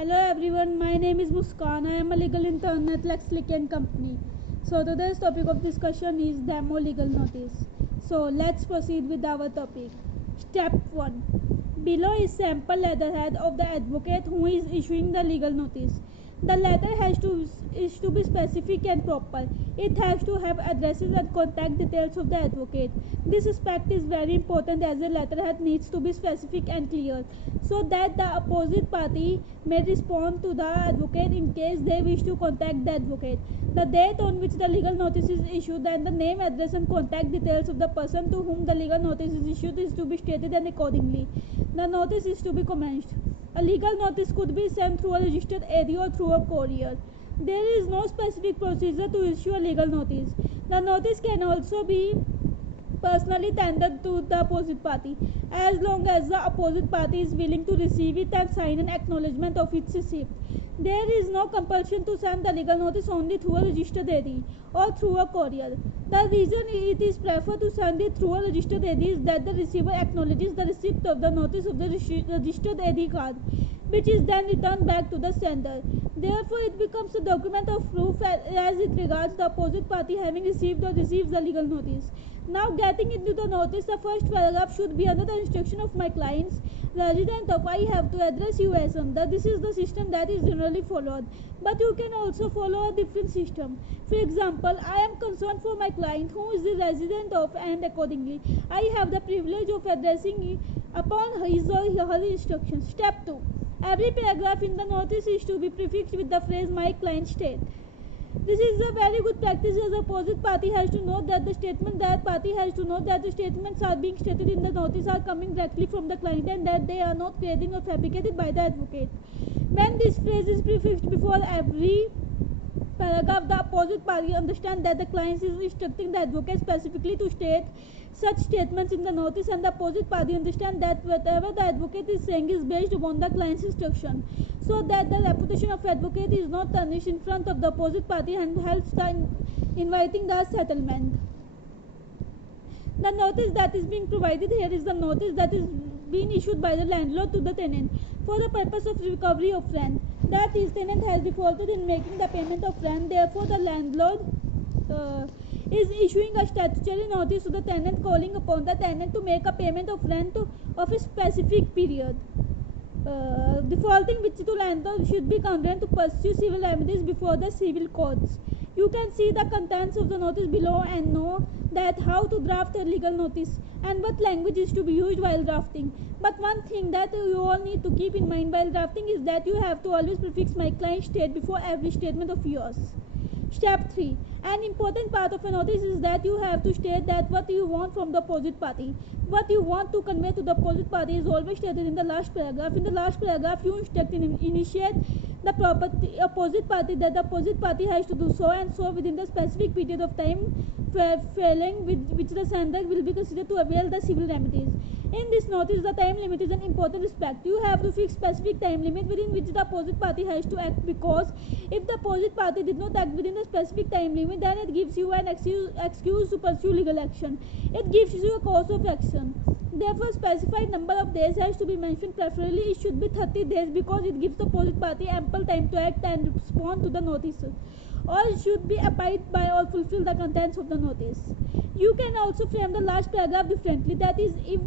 Hello everyone, my name is Muskan. I am a legal intern at Lexlick and Company. So today's topic of discussion is demo legal notice. So let's proceed with our topic. Step 1. Below is sample letterhead of the advocate who is issuing the legal notice. The letter is to be specific and proper. It has to have addresses and contact details of the advocate. This aspect is very important as the letterhead needs to be specific and clear so that the opposite party may respond to the advocate in case they wish to contact the advocate. The date on which the legal notice is issued and the name, address and contact details of the person to whom the legal notice is issued is to be stated, and accordingly the notice is to be commenced. A legal notice could be sent through a registered area or through a courier. There is no specific procedure to issue a legal notice. The notice can also be personally tendered to the opposite party as long as the opposite party is willing to receive it and sign an acknowledgement of its receipt. There is no compulsion to send the legal notice only through a registered AD or through a courier. The reason it is preferred to send it through a registered AD is that the receiver acknowledges the receipt of the notice of the registered AD card, which is then returned back to the sender. Therefore, it becomes a document of proof as it regards the opposite party having received or receives the legal notice. Now, getting into the notice, the first paragraph should be under the instruction of my clients. Resident of I have to address you as under. This is the system that is generally followed, but you can also follow a different system. For example, I am concerned for my client who is the resident of, and accordingly I have the privilege of addressing upon his or her instructions. Step 2. Every paragraph in the notice is to be prefixed with the phrase my client state. This is a very good practice as the opposite party has to know that the statements are being stated in the notice are coming directly from the client and that they are not created or fabricated by the advocate. When this phrase is prefixed before every paragraph, the opposite party understands that the client is instructing the advocate specifically to state such statements in the notice, and the opposite party understands that whatever the advocate is saying is based upon the client's instruction, so that the reputation of advocate is not tarnished in front of the opposite party and helps in inviting the settlement. The notice that is being provided here is the notice that is being issued by the landlord to the tenant for the purpose of recovery of rent. That is, tenant has defaulted in making the payment of rent. Therefore, the landlord is issuing a statutory notice to the tenant calling upon the tenant to make a payment of rent of a specific period. Defaulting which to landlord should be condemned to pursue civil remedies before the civil courts. You can see the contents of the notice below and know that how to draft a legal notice and what language is to be used while drafting. But one thing that you all need to keep in mind while drafting is that you have to always prefix my client state before every statement of yours. Step 3. An important part of a notice is that you have to state that what you want from the opposite party. What you want to convey to the opposite party is always stated in the last paragraph. In the last paragraph, you instruct and initiate the opposite party that the opposite party has to do so and so within the specific period of time, failing which the sender will be considered to avail the civil remedies. In this notice, the time limit is an important aspect. You have to fix specific time limit within which the opposite party has to act, because if the opposite party did not act within the specific time limit, then it gives you an excuse to pursue legal action. It gives you a course of action. Therefore, specified number of days has to be mentioned. Preferably, it should be 30 days because it gives the opposite party ample time to act and respond to the notices. All should be abide by or fulfill the contents of the notice. You can also frame the last paragraph differently. That is, if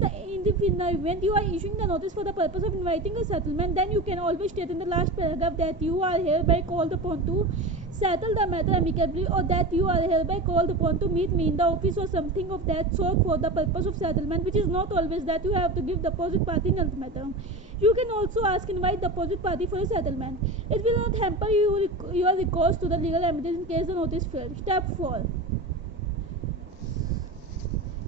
in the event you are issuing the notice for the purpose of inviting a settlement, then you can always state in the last paragraph that you are hereby called upon to settle the matter amicably, or that you are hereby called upon to meet me in the office or something of that sort for the purpose of settlement, which is not always that you have to give the opposite party an ultimatum. You can also invite the opposite party for a settlement. It will not hamper your recourse to the legal remedies in case the notice fails. Step 4.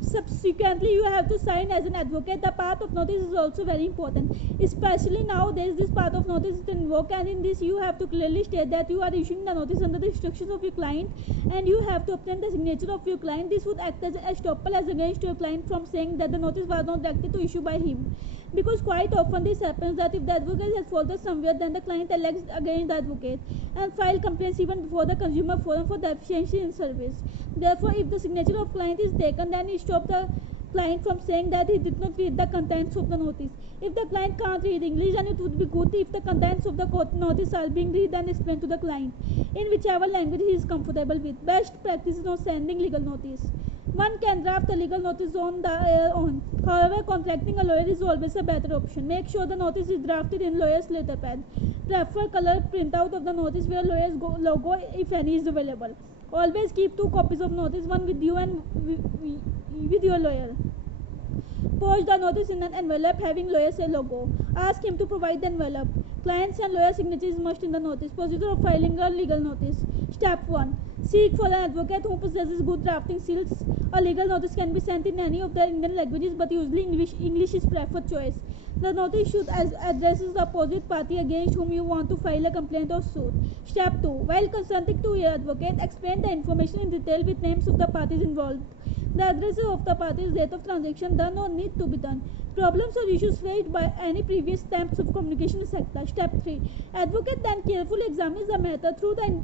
Subsequently, you have to sign as an advocate. The part of notice is also very important, especially nowadays. This part of notice is invoked, and in this you have to clearly state that you are issuing the notice under the instructions of your client, and you have to obtain the signature of your client. This would act as an estoppel as against your client from saying that the notice was not directed to issue by him, because quite often this happens that if the advocate has faltered somewhere, then the client elects against the advocate and file complaints even before the consumer forum for deficiency in service. Therefore, if the signature of client is taken, then it stops the client from saying that he did not read the contents of the notice. If the client can't read English, then it would be good if the contents of the notice are being read and explained to the client in whichever language he is comfortable with. Best practices on sending legal notice. One can draft a legal notice on their own. However, contracting a lawyer is always a better option. Make sure the notice is drafted in lawyer's letterpad. Prefer color printout of the notice where lawyer's logo, if any, is available. Always keep 2 copies of notice, one with you and with your lawyer. Post the notice in an envelope having lawyer's logo. Ask him to provide the envelope. Clients and lawyer signatures must in the notice. Procedure of filing a legal notice. Step 1. Seek for an advocate who possesses good drafting skills. A legal notice can be sent in any of the Indian languages, but usually English is preferred choice. The notice should address the opposite party against whom you want to file a complaint or suit. Step 2. While consulting to your advocate, explain the information in detail with names of the parties involved, the addresses of the parties, date of transaction done or need to be done, problems or issues faced by any previous attempts of communication, etc. Step 3. Advocate then carefully examines the matter through the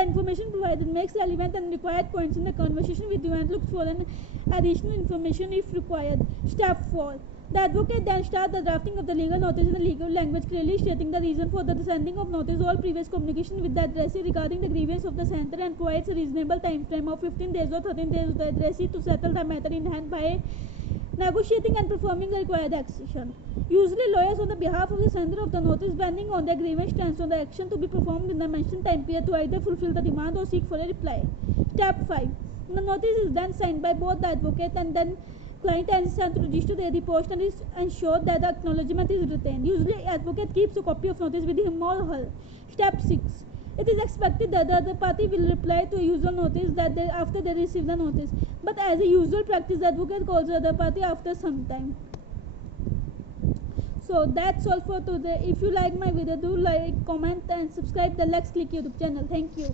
information provided, makes relevant and required points in the conversation with you, and looks for an additional information if required. Step 4. The advocate then starts the drafting of the legal notice in the legal language, clearly stating the reason for the sending of notice, all previous communication with the addressee regarding the grievance of the sender, and provides a reasonable time frame of 15 days or 13 days to the addressee to settle the matter in hand by negotiating and performing the required action. Usually, lawyers on the behalf of the sender of the notice bending on their grievance stands on the action to be performed in the mentioned time period to either fulfill the demand or seek for a reply. Step 5. The notice is then signed by both the advocate and then client and sent to register the post and is ensured that the acknowledgement is retained. Usually, advocate keeps a copy of notice with him or her. Step 6. It is expected that the other party will reply to a usual notice after they receive the notice. But as a usual practice, the advocate calls the other party after some time. So that's all for today. If you like my video, do like, comment and subscribe the Let's Click YouTube channel. Thank you.